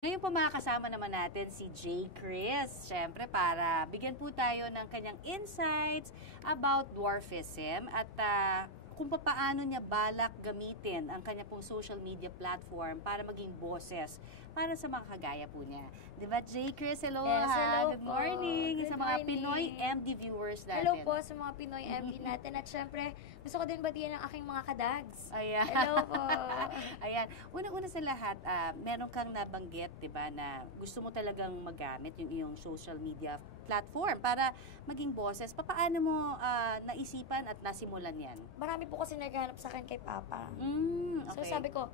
Ngayon po makakasama naman natin si J. Chris, syempre para bigyan po tayo ng kanyang insights about dwarfism at kung paano niya balak gamitin ang kanya pong social media platform para maging boses para sa mga kagaya po niya. Di ba, J. Chris? Hello, Yes, hello Good po. morning Good sa mga morning. Pinoy MD viewers natin. Hello po sa mga Pinoy MD natin. At syempre, gusto ko din batiin ang aking mga kadags. Ayan. Hello po. Ayan. Una-una sa lahat, meron kang nabanggit, di ba, na gusto mo talagang magamit yung iyong social media platform para maging boses. Paano mo naisipan at nasimulan yan? Marami po kasi naghanap sa akin kay Papa. Okay. So sabi ko,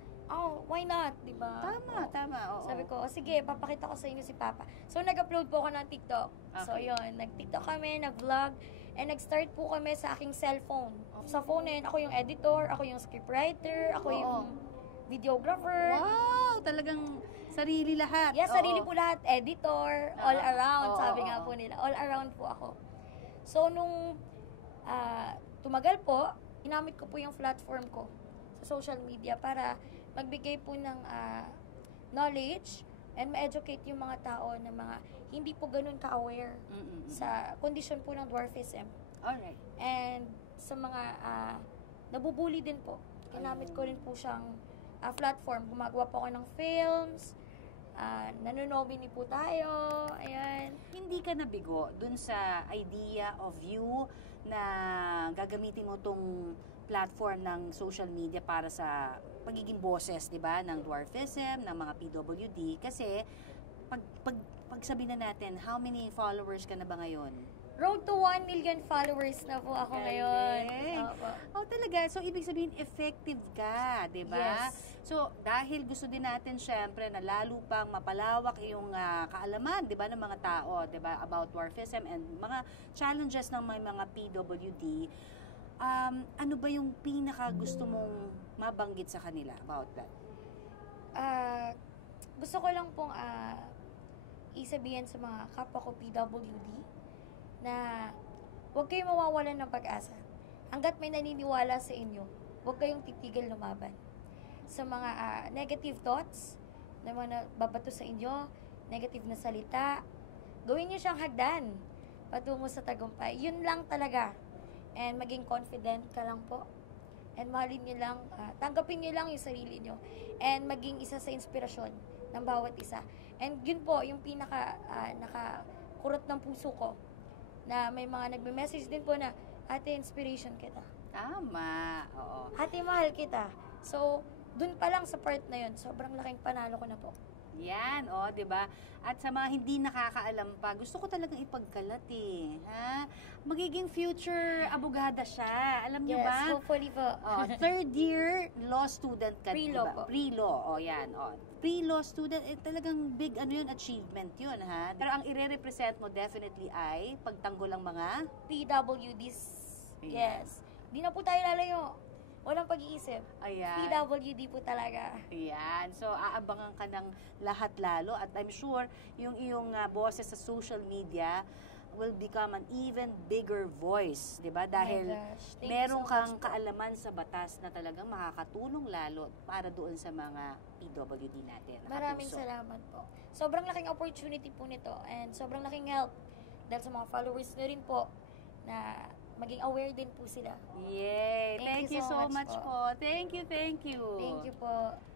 why not? Diba? Tama. Oo. Sabi ko, sige, papakita ko sa inyo si Papa. So nag-upload po ako ng TikTok. So Okay. yun, nag-TikTok kami, nag-vlog, and nag-start po kami sa aking cellphone. Sa phone na yun, ako yung editor, ako yung scriptwriter, ako Oo. yung videographer. Wow! Talagang sarili lahat. Yes, Oo. sarili po lahat. Editor, all around. Oo, Sabi oo, nga oo. po nila, all around po ako. So, nung tumagal po, inamit ko po yung platform ko sa social media para magbigay po ng knowledge and ma-educate yung mga tao na mga hindi po ganun ka-aware sa kondisyon po ng dwarfism. Alright. And sa mga nabubuli din po. Ginamit ko rin po siyang platform. Gumagawa po ako ng films, nanonomini po tayo, ayan. Hindi ka nabigo dun sa idea of you na gagamitin mo tong platform ng social media para sa pagiging boses, di ba, ng dwarfism, ng mga PWD. Kasi, pag sabihin na natin, how many followers ka na ba ngayon? Road to 1 million followers na po ako ngayon. Opo. Talaga. So, ibig sabihin, effective ka, di ba? Yes. So, dahil gusto din natin, syempre, na lalo pang mapalawak yung kaalaman, di ba, ng mga tao, di ba, about dwarfism and mga challenges ng mga PWD, ano ba yung pinaka gusto mong mabanggit sa kanila about that? Gusto ko lang pong isabihin sa mga kapwa ko PWD na huwag kayong mawawalan ng pag-asa. Hanggat may naniniwala sa inyo, huwag kayong titigil lumaban. Sa mga negative thoughts na mga babato sa inyo, negative na salita, gawin niyo siyang hagdan patungo sa tagumpay. Yun lang talaga. And maging confident ka lang po. And mahalin niyo lang, tanggapin niyo lang yung sarili niyo. And maging isa sa inspirasyon ng bawat isa. And yun po, yung pinaka nakakurot ng puso ko na may mga nagme-message din po na, ate, inspiration kita. Tama. Oo. Ate, mahal kita. So, dun pa lang sa part na yun, sobrang laking panalo ko na po. Yan, di ba? At sa mga hindi nakakaalam pa, gusto ko talagang ipagkalat ha? Magiging future abogada siya. Alam niyo ba? Yes, hopefully po. Third year law student ka, Pre-law diba? po. Pre-law, yan. Pre-law student, talagang big yun, achievement yun, ha? Pero ang ire-represent mo definitely ay pagtanggol ang mga PWDs. Ayan. Yes. Di na po tayo lalayo. Walang pag-iisip. Ayan. PWD po talaga. Yan. So, aabangan ka ng lahat lalo at I'm sure yung iyong boses sa social media will become an even bigger voice, di ba? Dahil gosh. Thank you meron so kang much po. kaalaman sa batas na talagang makakatulong lalo para doon sa mga PWD natin. Maraming Nakapuso. salamat po. Sobrang laking opportunity po nito and sobrang laking help dahil sa mga followers na rin po na maging aware din po sila. Yay! Thank you so much po. po. Thank you. Thank you po.